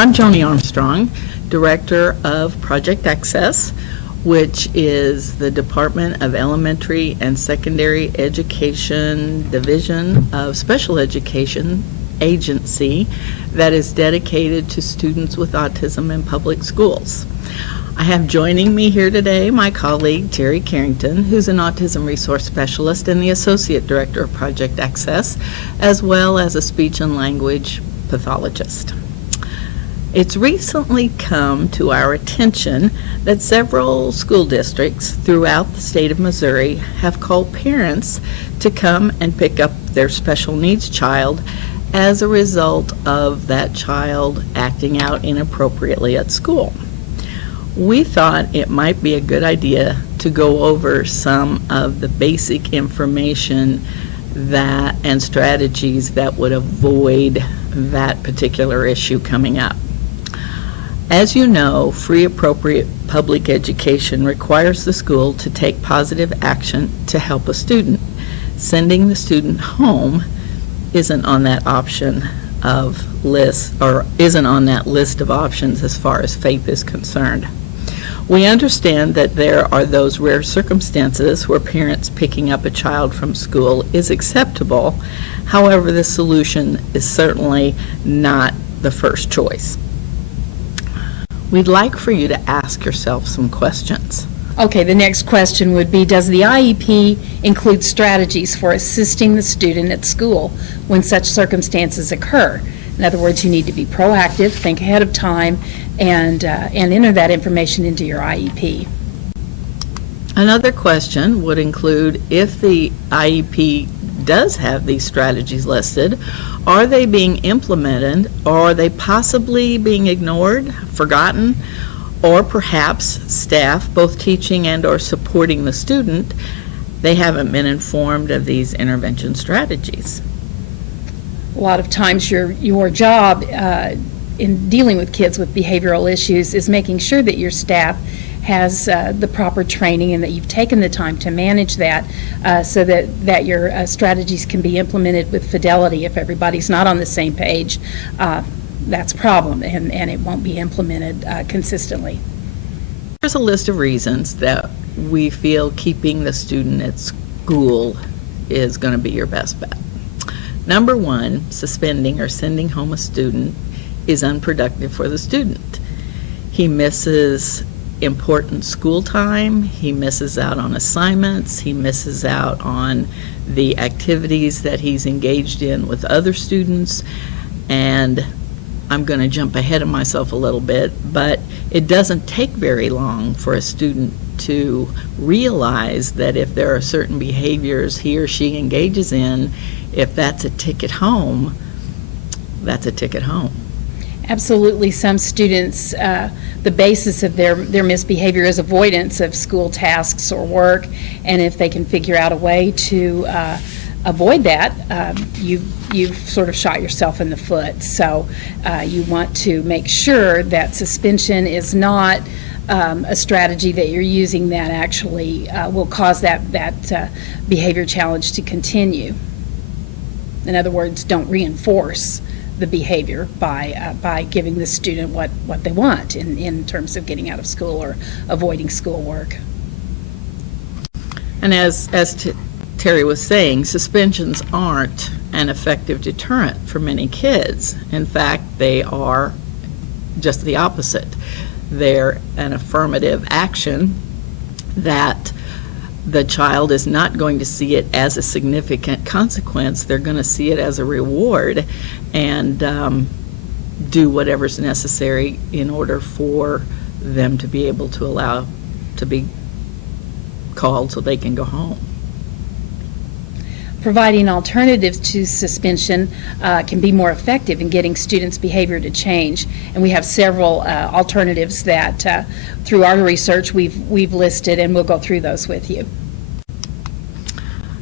I'm Joni Armstrong, Director of Project Access, which is the Department of Elementary and Secondary Education Division of Special Education agency that is dedicated to students with autism in public schools. I have joining me here today my colleague Terry Carrington, who's an autism resource specialist and the Associate Director of Project Access, as well as a speech and language pathologist. It's recently come to our attention that several school districts throughout the state of Missouri have called parents to come and pick up their special needs child as a result of that child acting out inappropriately at school. We thought it might be a good idea to go over some of the basic information that and strategies that would avoid that particular issue coming up. As you know, free appropriate public education requires the school to take positive action to help a student. Sending the student home isn't on that option of list, or isn't on that list of options as far as FAPE is concerned. We understand that there are those rare circumstances where parents picking up a child from school is acceptable. However, the solution is certainly not the first choice. We'd like for you to ask yourself some questions. Okay, the next question would be, does the IEP include strategies for assisting the student at school when such circumstances occur? In other words, you need to be proactive, think ahead of time, and enter that information into your IEP. Another question would include, if the IEP does have these strategies listed, are they being implemented, or are they possibly being ignored, forgotten, or perhaps staff, both teaching and or supporting the student, they haven't been informed of these intervention strategies? A lot of times your job in dealing with kids with behavioral issues is making sure that your staff has the proper training and that you've taken the time to manage that so that your strategies can be implemented with fidelity. If everybody's not on the same page, that's a problem, and it won't be implemented consistently. There's a list of reasons that we feel keeping the student at school is going to be your best bet. Number one, suspending or sending home a student is unproductive for the student. He misses important school time, he misses out on assignments, he misses out on the activities that he's engaged in with other students, and I'm going to jump ahead of myself a little bit, but it doesn't take very long for a student to realize that if there are certain behaviors he or she engages in, if that's a ticket home, that's a ticket home. Absolutely. Some students, the basis of their misbehavior is avoidance of school tasks or work, and if they can figure out a way to avoid that, you've sort of shot yourself in the foot. So you want to make sure that suspension is not a strategy that you're using that actually will cause that behavior challenge to continue. In other words, don't reinforce the behavior by giving the student what they want in terms of getting out of school or avoiding schoolwork. And as Terry was saying, suspensions aren't an effective deterrent for many kids. In fact, they are just the opposite. They're an affirmative action that the child is not going to see it as a significant consequence. They're going to see it as a reward and do whatever's necessary in order for them to be able to allow to be called so they can go home. Providing alternatives to suspension can be more effective in getting students' behavior to change, and we have several alternatives that through our research we've listed, and we'll go through those with you.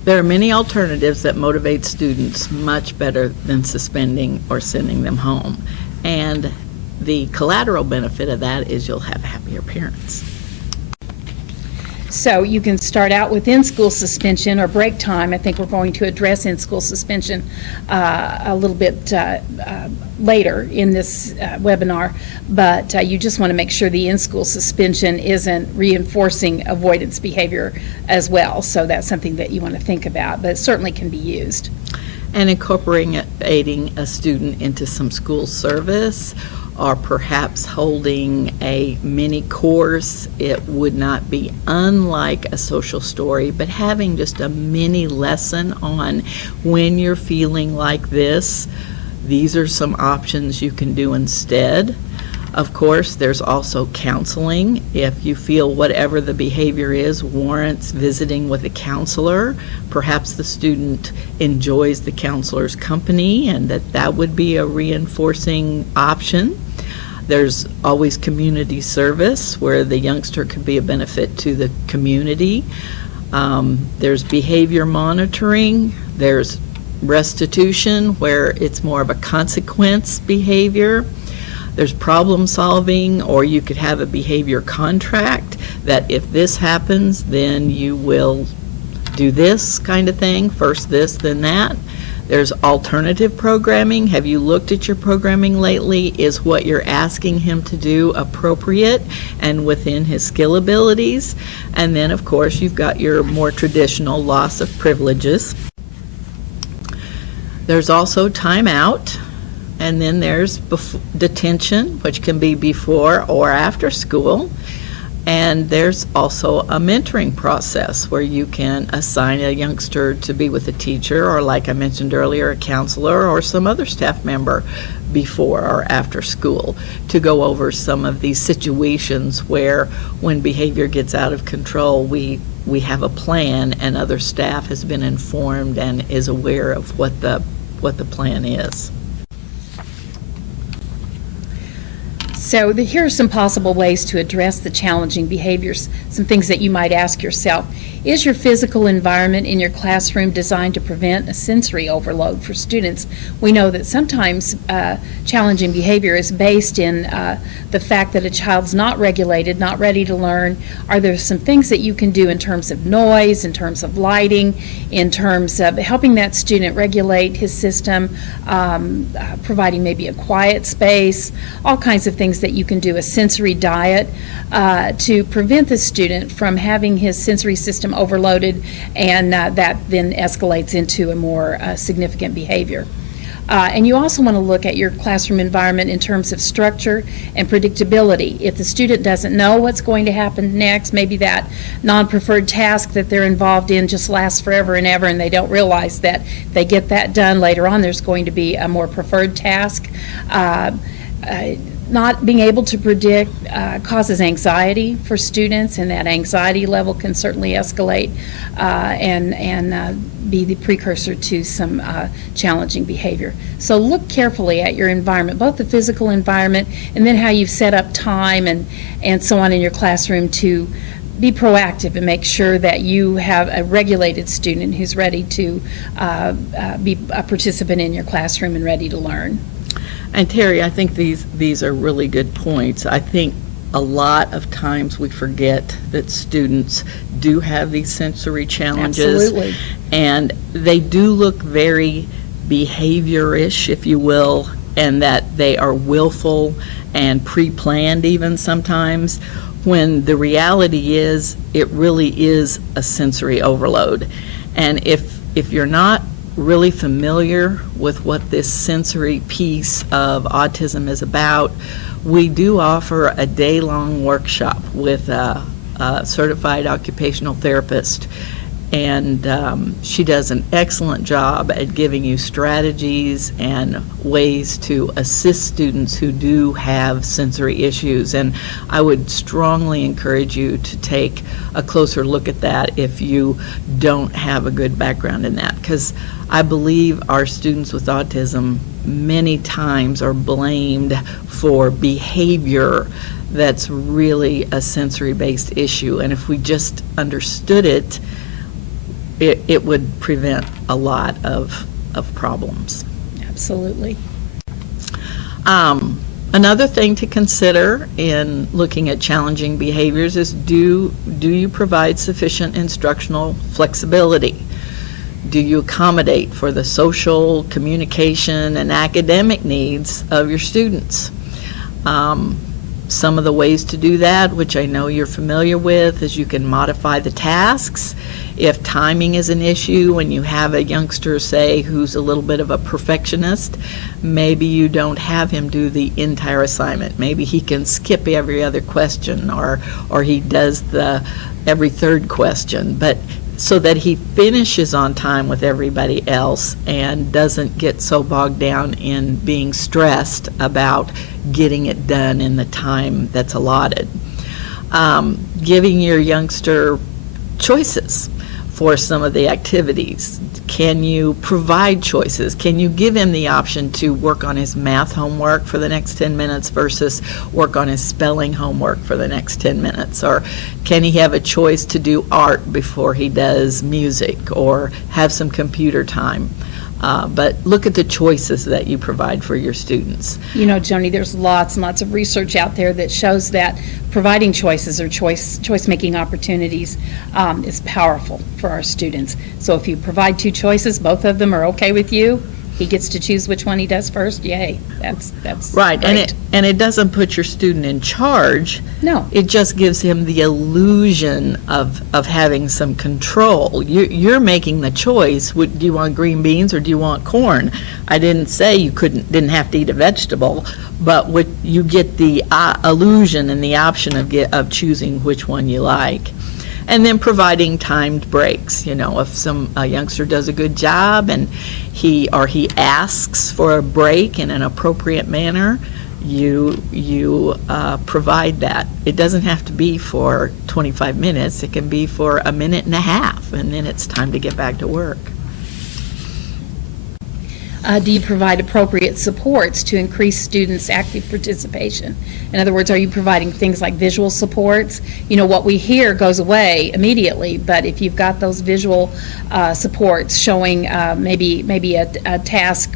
There are many alternatives that motivate students much better than suspending or sending them home, and the collateral benefit of that is you'll have happier parents. So you can start out with in-school suspension or break time. I think we're going to address in-school suspension a little bit later in this webinar, but you just want to make sure the in-school suspension isn't reinforcing avoidance behavior as well. So that's something that you want to think about, but it certainly can be used. And incorporating a student into some school service, or perhaps holding a mini course. It would not be unlike a social story, but having just a mini lesson on when you're feeling like this, these are some options you can do instead. Of course, there's also counseling. If you feel whatever the behavior is warrants visiting with a counselor, perhaps the student enjoys the counselor's company, and that would be a reinforcing option. There's always community service where the youngster could be a benefit to the community. There's behavior monitoring. There's restitution where it's more of a consequence behavior. There's problem solving, or you could have a behavior contract that if this happens, then you will do this kind of thing, first this, then that. There's alternative programming. Have you looked at your programming lately? Is what you're asking him to do appropriate and within his skill abilities? And then, of course, you've got your more traditional loss of privileges. There's also timeout, and then there's detention, which can be before or after school. And there's also a mentoring process where you can assign a youngster to be with a teacher, or like I mentioned earlier, a counselor or some other staff member before or after school to go over some of these situations where when behavior gets out of control, we have a plan and other staff has been informed and is aware of what the plan is. So here are some possible ways to address the challenging behaviors, some things that you might ask yourself. Is your physical environment in your classroom designed to prevent a sensory overload for students? We know that sometimes challenging behavior is based in the fact that a child's not regulated, not ready to learn. Are there some things that you can do in terms of noise, in terms of lighting, in terms of helping that student regulate his system, providing maybe a quiet space, all kinds of things that you can do, a sensory diet to prevent the student from having his sensory system overloaded, and that then escalates into a more significant behavior. And you also want to look at your classroom environment in terms of structure and predictability. If the student doesn't know what's going to happen next, maybe that non-preferred task that they're involved in just lasts forever and ever, and they don't realize that if they get that done later on, there's going to be a more preferred task. Not being able to predict causes anxiety for students, and that anxiety level can certainly escalate and be the precursor to some challenging behavior. So look carefully at your environment, both the physical environment and then how you've set up time and so on in your classroom to be proactive and make sure that you have a regulated student who's ready to be a participant in your classroom and ready to learn. And Terry, I think these are really good points. I think a lot of times we forget that students do have these sensory challenges. Absolutely. And they do look very behavior-ish, if you will, and that they are willful and pre-planned even sometimes, when the reality is it really is a sensory overload. And if you're not really familiar with what this sensory piece of autism is about, we do offer a day-long workshop with a certified occupational therapist, and she does an excellent job at giving you strategies and ways to assist students who do have sensory issues. And I would strongly encourage you to take a closer look at that if you don't have a good background in that, because I believe our students with autism many times are blamed for behavior that's really a sensory-based issue. And if we just understood it, it would prevent a lot of problems. Absolutely. Another thing to consider in looking at challenging behaviors is do you provide sufficient instructional flexibility? Do you accommodate for the social, communication, and academic needs of your students? Some of the ways to do that, which I know you're familiar with, is you can modify the tasks. If timing is an issue and you have a youngster, say, who's a little bit of a perfectionist, maybe you don't have him do the entire assignment. Maybe he can skip every other question, or he does the every third question, but so that he finishes on time with everybody else and doesn't get so bogged down in being stressed about getting it done in the time that's allotted. Giving your youngster choices for some of the activities. Can you provide choices? Can you give him the option to work on his math homework for the next 10 minutes versus work on his spelling homework for the next 10 minutes? Or can he have a choice to do art before he does music, or have some computer time? But look at the choices that you provide for your students. You know, Joni, there's lots and lots of research out there that shows that providing choices or choice-making opportunities is powerful for our students. So if you provide two choices, both of them are okay with you, he gets to choose which one he does first, yay, that's Right, great. and it doesn't put your student in charge. No. It just gives him the illusion of having some control. You're making the choice. Do you want green beans or do you want corn? I didn't say you didn't have to eat a vegetable, but you get the illusion and the option of choosing which one you like. And then providing timed breaks. You know, if a youngster does a good job and he asks for a break in an appropriate manner, you provide that. It doesn't have to be for 25 minutes. It can be for a minute and a half, and then it's time to get back to work. Do you provide appropriate supports to increase students' active participation? In other words, are you providing things like visual supports? You know, what we hear goes away immediately, but if you've got those visual supports showing maybe a task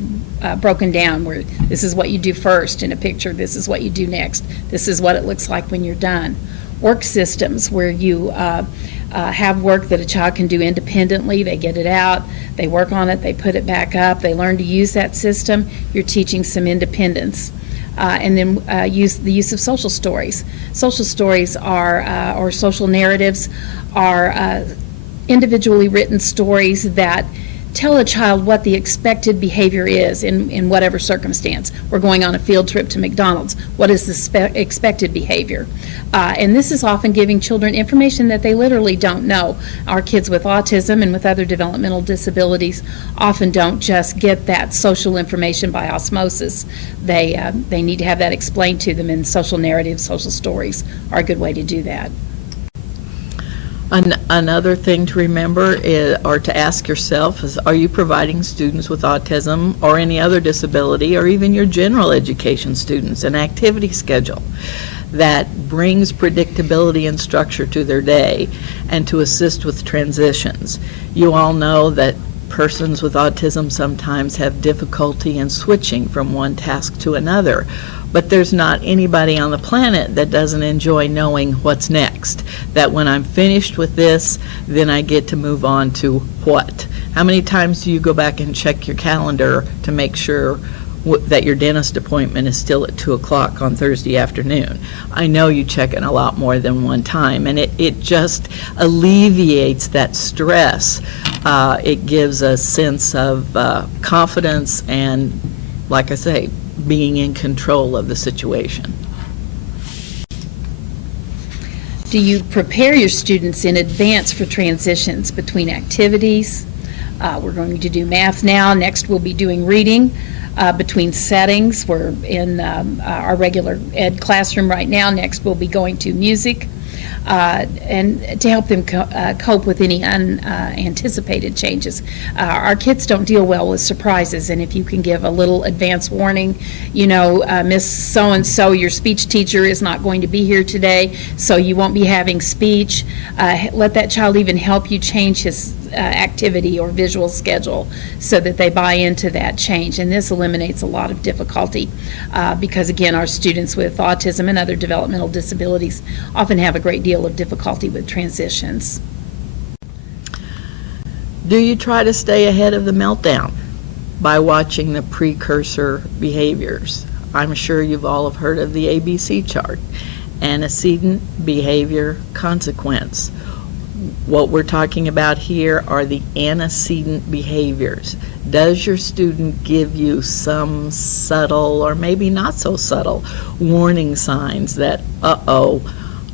broken down, where this is what you do first in a picture, this is what you do next, this is what it looks like when you're done. Work systems where you have work that a child can do independently. They get it out, they work on it, they put it back up, they learn to use that system. You're teaching some independence. And then the use of social stories. Social stories are, or social narratives, are individually written stories that tell a child what the expected behavior is in whatever circumstance. We're going on a field trip to McDonald's. What is the expected behavior? And this is often giving children information that they literally don't know. Our kids with autism and with other developmental disabilities often don't just get that social information by osmosis. They need to have that explained to them, and social narratives, social stories are a good way to do that. Another thing to remember or to ask yourself is, are you providing students with autism or any other disability, or even your general education students, an activity schedule that brings predictability and structure to their day and to assist with transitions? You all know that persons with autism sometimes have difficulty in switching from one task to another. But there's not anybody on the planet that doesn't enjoy knowing what's next. That when I'm finished with this, then I get to move on to what? How many times do you go back and check your calendar to make sure that your dentist appointment is still at 2 o'clock on Thursday afternoon? I know you check it a lot more than one time, and it just alleviates that stress. It gives a sense of confidence and, like I say, being in control of the situation. Do you prepare your students in advance for transitions between activities? We're going to do math now. Next, we'll be doing reading. Between settings, we're in our regular ed classroom right now. Next, we'll be going to music. And to help them cope with any unanticipated changes. Our kids don't deal well with surprises, and if you can give a little advance warning, you know, Miss So-and-so, your speech teacher, is not going to be here today, so you won't be having speech. Let that child even help you change his activity or visual schedule so that they buy into that change. And this eliminates a lot of difficulty because, again, our students with autism and other developmental disabilities often have a great deal of difficulty with transitions. Do you try to stay ahead of the meltdown by watching the precursor behaviors? I'm sure you've all have heard of the ABC chart, antecedent behavior consequence. What we're talking about here are the antecedent behaviors. Does your student give you some subtle or maybe not so subtle warning signs that,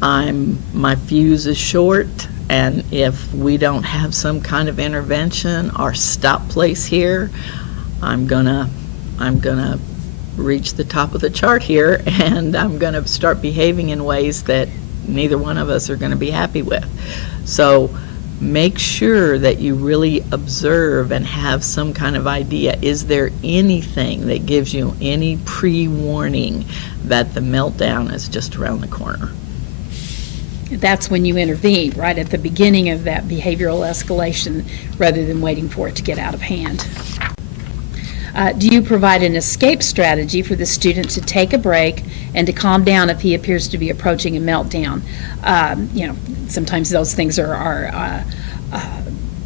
my fuse is short, and if we don't have some kind of intervention or stop place here, I'm gonna reach the top of the chart here, and I'm gonna start behaving in ways that neither one of us are gonna be happy with. So make sure that you really observe and have some kind of idea. Is there anything that gives you any pre-warning that the meltdown is just around the corner? That's when you intervene, right at the beginning of that behavioral escalation, rather than waiting for it to get out of hand. Do you provide an escape strategy for the student to take a break and to calm down if he appears to be approaching a meltdown? Sometimes those things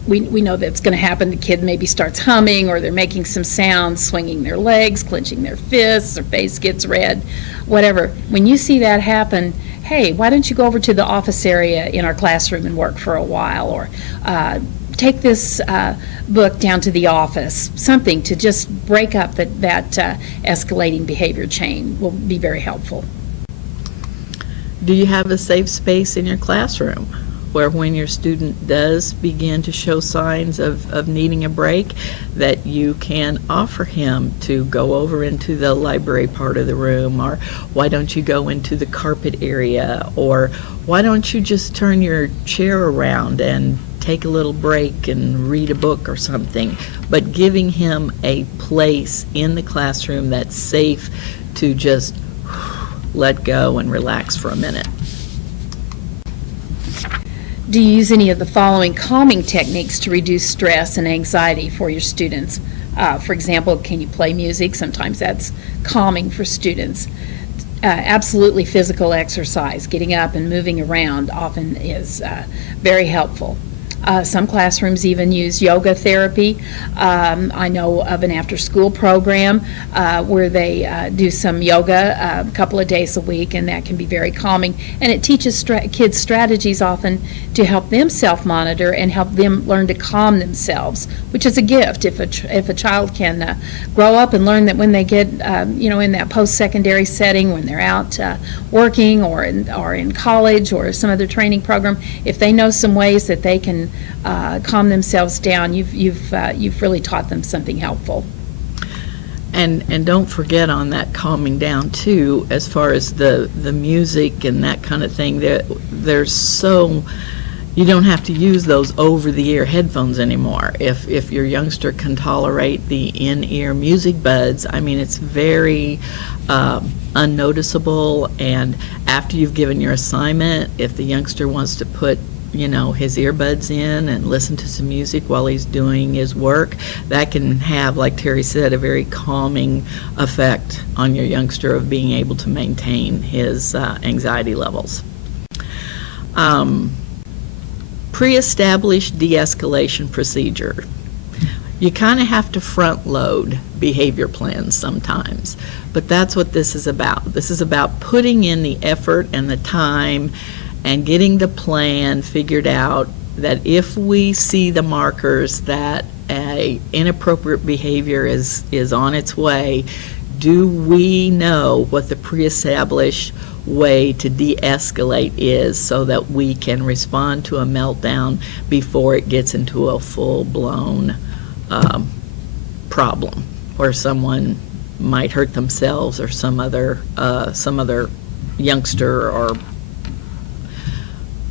we know that's going to happen. The kid maybe starts humming, or they're making some sounds, swinging their legs, clenching their fists, their face gets red, whatever. When you see that happen, hey, why don't you go over to the office area in our classroom and work for a while, or take this book down to the office. Something to just break up that escalating behavior chain will be very helpful. Do you have a safe space in your classroom where when your student does begin to show signs of needing a break, that you can offer him to go over into the library part of the room, or why don't you go into the carpet area, or why don't you just turn your chair around and take a little break and read a book or something, but giving him a place in the classroom that's safe to just let go and relax for a minute. Do you use any of the following calming techniques to reduce stress and anxiety for your students? For example, can you play music? Sometimes that's calming for students. Absolutely physical exercise, getting up and moving around often is very helpful. Some classrooms even use yoga therapy. I know of an after-school program where they do some yoga a couple of days a week, and that can be very calming. And it teaches kids strategies often to help them self-monitor and help them learn to calm themselves, which is a gift. If a child can grow up and learn that when they get in that post-secondary setting, when they're out working or in college or some other training program, if they know some ways that they can calm themselves down, you've really taught them something helpful. And don't forget on that calming down too, as far as the music and that kind of thing, you don't have to use those over-the-ear headphones anymore. If your youngster can tolerate the in-ear music buds, I mean, it's very unnoticeable. And after you've given your assignment, if the youngster wants to put his earbuds in and listen to some music while he's doing his work, that can have, like Terry said, a very calming effect on your youngster of being able to maintain his anxiety levels. Pre-established de-escalation procedure. You kind of have to front load behavior plans sometimes, but that's what this is about. This is about putting in the effort and the time and getting the plan figured out, that if we see the markers that a inappropriate behavior is on its way, do we know what the pre-established way to de-escalate is, so that we can respond to a meltdown before it gets into a full-blown problem where someone might hurt themselves or some other youngster or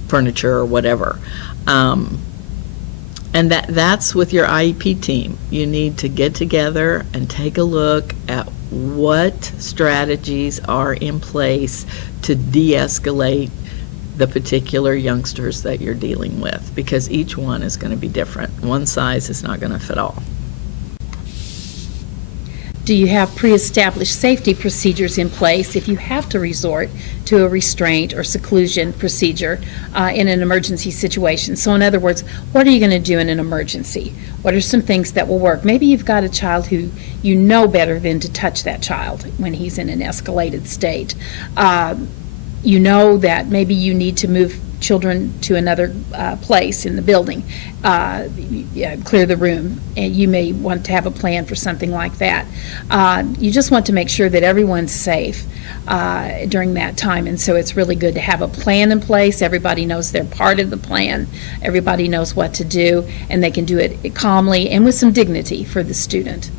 furniture or whatever. And that's with your IEP team. You need to get together and take a look at what strategies are in place to de-escalate the particular youngsters that you're dealing with, because each one is going to be different. One size is not going to fit all. Do you have pre-established safety procedures in place if you have to resort to a restraint or seclusion procedure in an emergency situation? So in other words, what are you going to do in an emergency? What are some things that will work? Maybe you've got a child who you know better than to touch that child when he's in an escalated state. You know that maybe you need to move children to another place in the building, clear the room, and you may want to have a plan for something like that. You just want to make sure that everyone's safe during that time, and so it's really good to have a plan in place. Everybody knows they're part of the plan. Everybody knows what to do, and they can do it calmly and with some dignity for the student.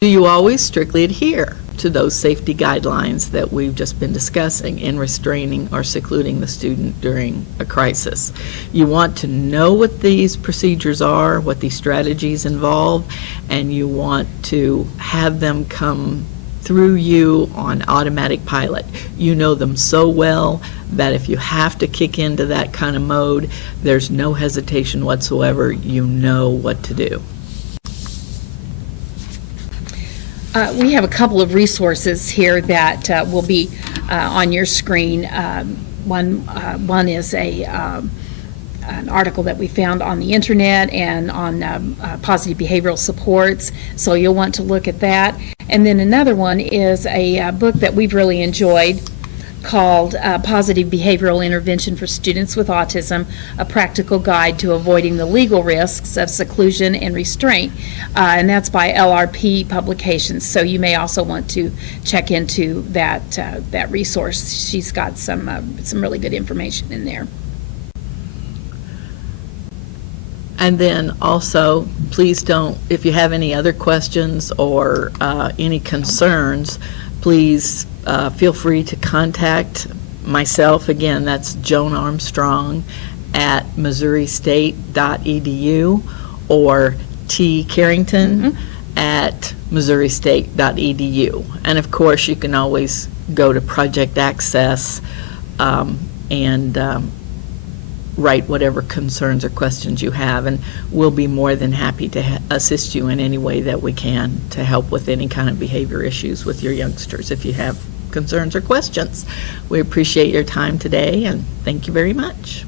Do you always strictly adhere to those safety guidelines that we've just been discussing in restraining or secluding the student during a crisis? You want to know what these procedures are, what these strategies involve, and you want to have them come through you on automatic pilot. You know them so well that if you have to kick into that kind of mode, there's no hesitation whatsoever. You know what to do. We have a couple of resources here that will be on your screen. One is an article that we found on the internet and on positive behavioral supports, so you'll want to look at that. And then another one is a book that we've really enjoyed called Positive Behavioral Intervention for Students with Autism, A Practical Guide to Avoiding the Legal Risks of Seclusion and Restraint, and that's by LRP Publications. So you may also want to check into that resource. She's got some really good information in there. And then also, please don't, if you have any other questions or any concerns, please feel free to contact myself. Again, that's Joan Armstrong at MissouriState.edu or T. Carrington at MissouriState.edu. And of course, you can always go to Project Access and write whatever concerns or questions you have, and we'll be more than happy to assist you in any way that we can to help with any kind of behavior issues with your youngsters if you have concerns or questions. We appreciate your time today, and thank you very much.